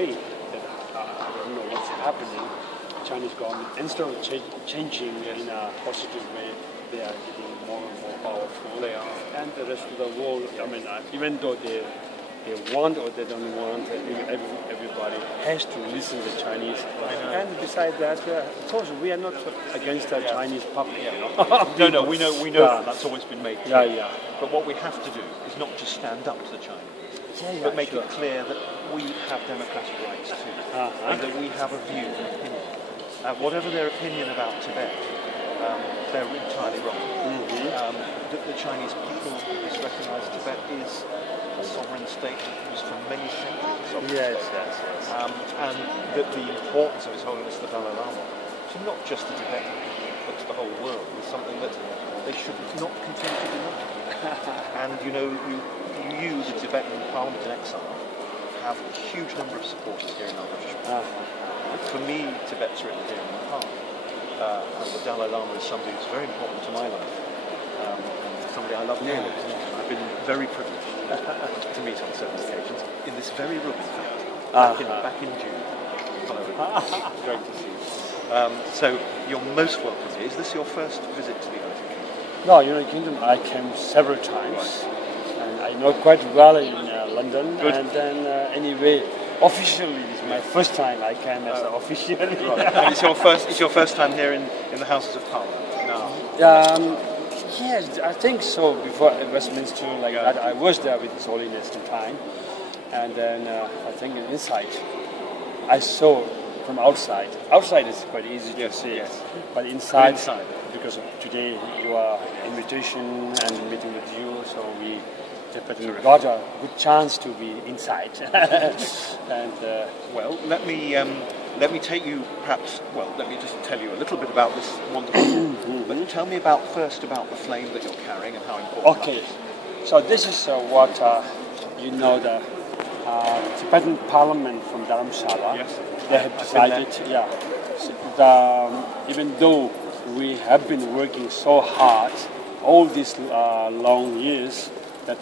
way that I don't know what's happening. Chinese government, instead of changing in a positive way, they are getting more and more powerful. They are. And the rest of the world, I mean, even though they want or they don't want, everybody has to listen to Chinese. And besides that, of course, we are not against the Chinese public. You know? No, we know that. That's always been made clear. But what we have to do is not just stand up to the Chinese, but make it clear that we have democratic rights too, and that we have a view, an opinion. Whatever their opinion about Tibet, they're entirely wrong. The Chinese people must recognise Tibet is a sovereign state that was for many centuries a sovereign state. And that the importance of His Holiness the Dalai Lama to not just the Tibetan people, but to the whole world is something that they should not continue to deny. And you know, you, the Tibetan Parliament in exile, have a huge number of supporters here in our British Parliament. For me, Tibet's written here in my heart. And the Dalai Lama is somebody who's very important to my life. And somebody I love dearly. I've been very privileged to meet on certain occasions. In this very room, in fact. Back in June. Great to see you. So, you're most welcome here. Is this your first visit to the United Kingdom? No, United Kingdom, I came several times. And I know quite well in London. Good. And then, anyway, officially, this is my first time I came as an official. And it's your first time here in the Houses of Parliament? No. Yes, I think so. Before Westminster, like that, I was there with His Holiness in time, and then I think inside, I saw from outside. Outside is quite easy to see, but inside, because of today you are invitation and meeting with you, so we definitely got a good chance to be inside. And well, let me take you perhaps. Well, let me just tell you a little bit about this wonderful. But tell me first about the flame that you're carrying and how important. Okay, so this is what you know, the Tibetan Parliament from Dharamshala. Yes. They have decided. Even though we have been working so hard all these long years, that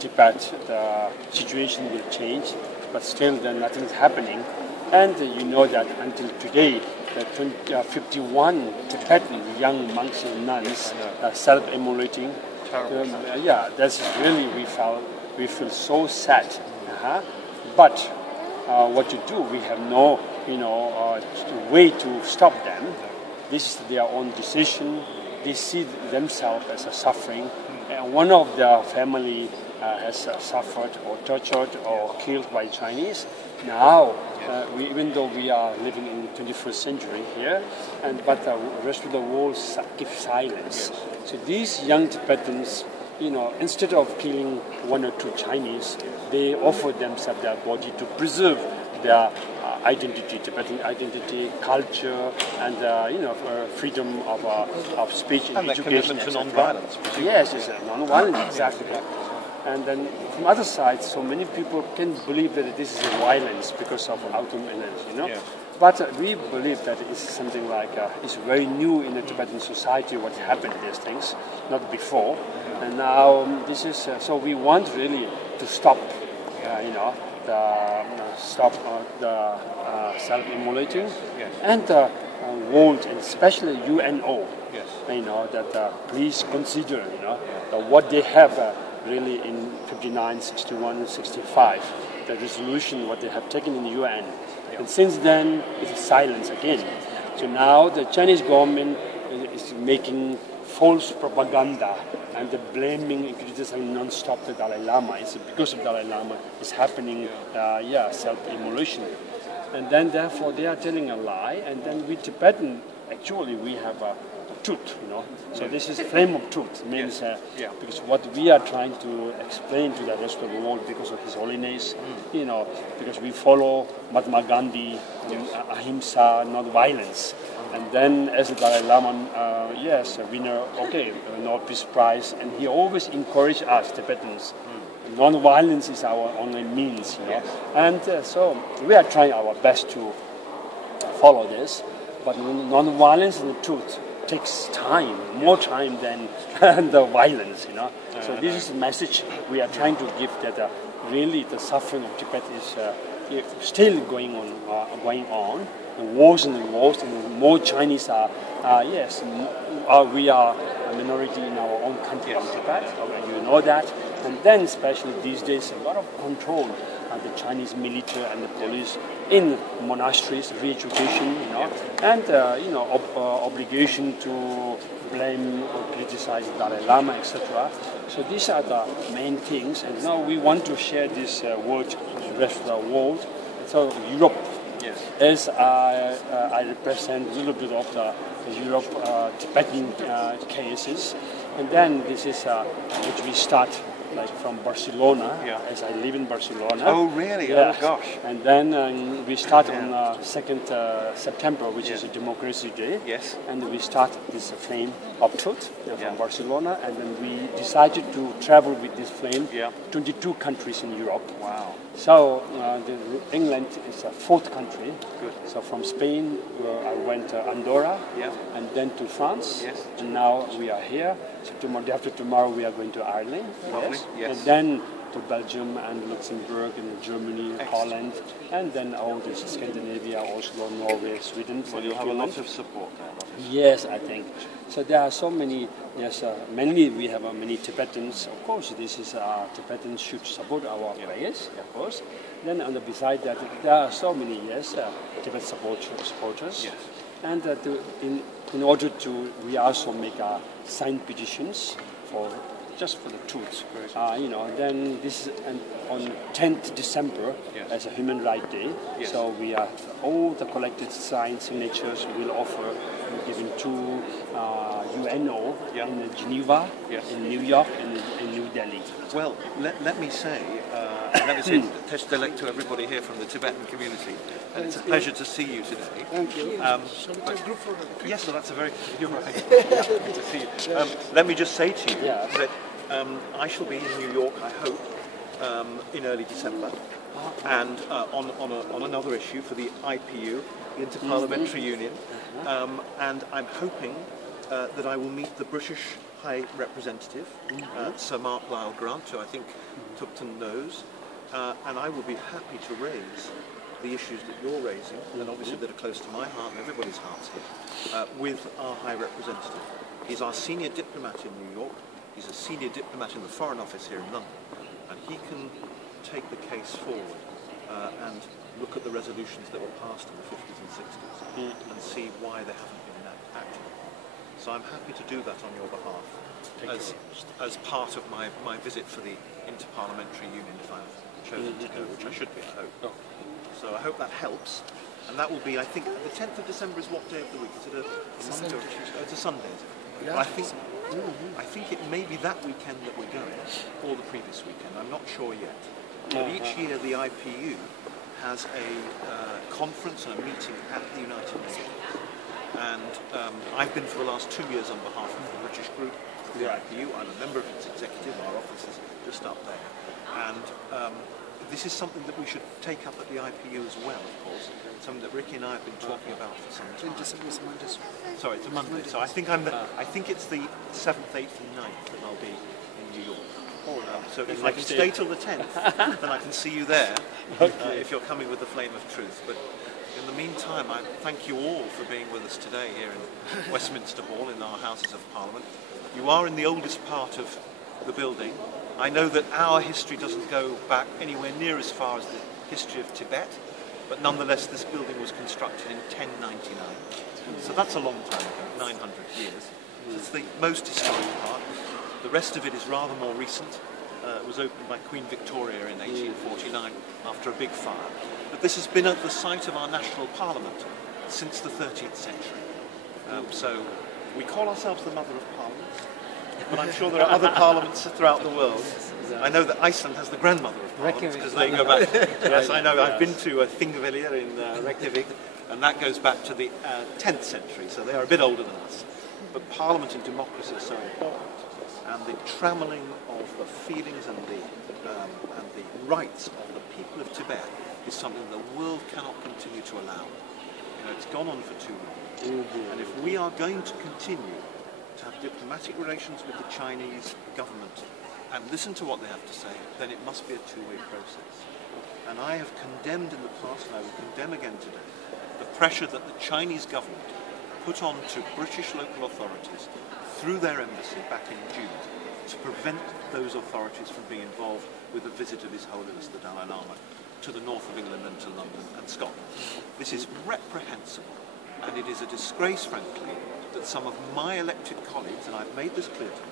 Tibet, the situation will change, but still then nothing is happening. And you know that until today, the 51 Tibetan young monks and nuns are self-immolating. That's really, we feel so sad. But what to do? We have no, way to stop them. This is their own decision. They see themselves as a suffering. One of their family has suffered or tortured or killed by Chinese. Now, even though we are living in the 21st century here, but the rest of the world gives silence. So these young Tibetans, instead of killing one or two Chinese, they offer themselves their body to preserve their identity, Tibetan identity, culture, and freedom of speech and education. Commitment to non-violence. Yes, non-violence, exactly. And then from other side, so many people can believe that this is a violence because of autonomous, But we believe that it's something like it's very new in the Tibetan society. What happened these things, not before, and now this is. So we want really to stop, the self-immolating, and the world, and especially UNO. That please consider, what they have. Really in 59, 61, 65, the resolution what they have taken in the UN. And since then, it's silence again. So now the Chinese government is making false propaganda and they're blaming, criticizing non-stop the Dalai Lama. It's because of Dalai Lama it's happening, self-immolation. And then therefore they are telling a lie, and then we Tibetan, actually we have a truth, So this is flame of truth. Means because what we are trying to explain to the rest of the world because of His Holiness, because we follow Mahatma Gandhi, ahimsa, not violence. And then as the Dalai Lama, a winner, Nobel Peace Prize, and he always encouraged us Tibetans. Non-violence is our only means, And so we are trying our best to follow this, but non-violence and the truth takes time, more time than the violence, So this is the message we are trying to give, that really the suffering of Tibet is still going on. The wars and wars, and more Chinese are, yes, we are a minority in our own country, in Tibet, you know that. And then especially these days, a lot of control the Chinese military and the police in monasteries, re-education, and obligation to blame or criticize Dalai Lama, etc. So these are the main things, and now we want to share this word with the rest of the world. So Europe, as I represent a little bit of the Europe Tibetan cases, and then this is which we start like from Barcelona, as I live in Barcelona. Oh, really? Yes. Oh, gosh. And then we start on 2nd September, which is a Democracy Day. Yes. And we start this flame of truth from Barcelona, and then we decided to travel with this flame 22 countries in Europe. Wow. So England is a fourth country. Good. So from Spain, I went to Andorra, and then to France, and now we are here. So tomorrow, day after tomorrow, we are going to Ireland. Yes. And then to Belgium and Luxembourg and Germany, Holland, and then all this Scandinavia, Oslo, Norway, Sweden. Well, you'll have a lot of support there. Yes, I think. So there are so many, mainly we have many Tibetans. Of course, this is Tibetans should support our prayers, of course. Then on the beside that, there are so many, Tibet supporters. Yes. And in order to, we also make signed petitions just for the truth. Then this is on 10th December as a Human Rights Day. So we are all the collected signed signatures we will offer, given to UNO in Geneva, in New York, and in New Delhi. Well, let me say Tesh Delek to everybody here from the Tibetan community. It's a pleasure to see you today. Thank you. Yes, so that's a very. You're right. Good to see you. Let me just say to you that I shall be in New York, I hope, in early December, and on another issue for the IPU, the Interparliamentary Union, and I'm hoping that I will meet the British High Representative, Sir Mark Lyle Grant, who I think Tupton knows, and I will be happy to raise the issues that you're raising, and obviously that are close to my heart and everybody's hearts here, with our High Representative. He's our senior diplomat in New York, he's a senior diplomat in the Foreign Office here in London, and he can take the case forward and look at the resolutions that were passed in the 50s and 60s and see why they haven't been acted on. So I'm happy to do that on your behalf as part of my visit for the Interparliamentary Union, if I've chosen to go, which I should be, I hope. So I hope that helps. And that will be, I think, the 10th of December is what day of the week? Is it a Monday or a Tuesday? It's a Sunday, is it? Yeah. I think it may be that weekend that we're going, or the previous weekend. I'm not sure yet. But each year the IPU has a conference and a meeting at the United Nations. And I've been for the last 2 years on behalf of the British group, the IPU. I'm a member of its executive. Our office is just up there. And this is something that we should take up at the IPU as well, of course. Something that Ricky and I have been talking about for some time. Sorry, it's a Monday. So I think it's the 7th, 8th, and 9th that I'll be in New York. So if I can stay till the 10th, then I can see you there. If you're coming with the Flame of Truth. But in the meantime, I thank you all for being with us today here in Westminster Hall in our Houses of Parliament. You are in the oldest part of the building. I know that our history doesn't go back anywhere near as far as the history of Tibet, but nonetheless this building was constructed in 1099. So that's a long time ago, 900 years. It's the most historic part. The rest of it is rather more recent. It was opened by Queen Victoria in 1849 after a big fire. But this has been at the site of our national parliament since the 13th century. So we call ourselves the Mother of Parliaments, but I'm sure there are other parliaments throughout the world. I know that Iceland has the Grandmother of Parliaments because they go back. Yes, I know. I've been to Thingvellir in Reykjavik, and that goes back to the 10th century, so they are a bit older than us. But Parliament and democracy are so important, and the trammelling of the feelings and the rights of the people of Tibet is something the world cannot continue to allow. It's gone on for too long, and if we are going to continue to have diplomatic relations with the Chinese government and listen to what they have to say, then it must be a two-way process. And I have condemned in the past, and I will condemn again today, the pressure that the Chinese government put on to British local authorities through their embassy back in June to prevent those authorities from being involved with the visit of His Holiness the Dalai Lama to the north of England and to London and Scotland. This is reprehensible, and it is a disgrace, frankly, that some of my elected colleagues, and I've made this clear to them,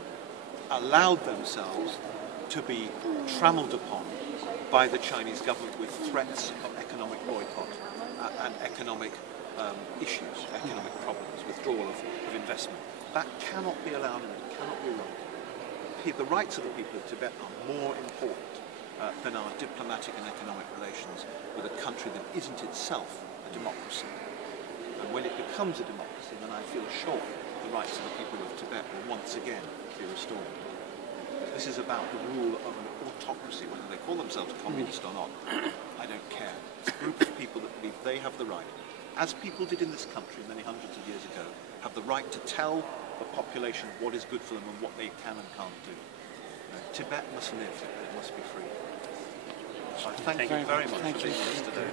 allowed themselves to be trammelled upon by the Chinese government with threats of economic boycott and economic issues, economic problems, withdrawal of investment. That cannot be allowed and it cannot be right. The rights of the people of Tibet are more important than our diplomatic and economic relations with a country that isn't itself a democracy. And when it becomes a democracy, then I feel sure the rights of the people of Tibet will once again be restored. This is about the rule of an autocracy, whether they call themselves communist or not. I don't care. It's a group of people that believe they have the right, as people did in this country many hundreds of years ago, have the right to tell the population what is good for them and what they can and can't do. Tibet must live, it must be free. So I thank you very much for being with us today.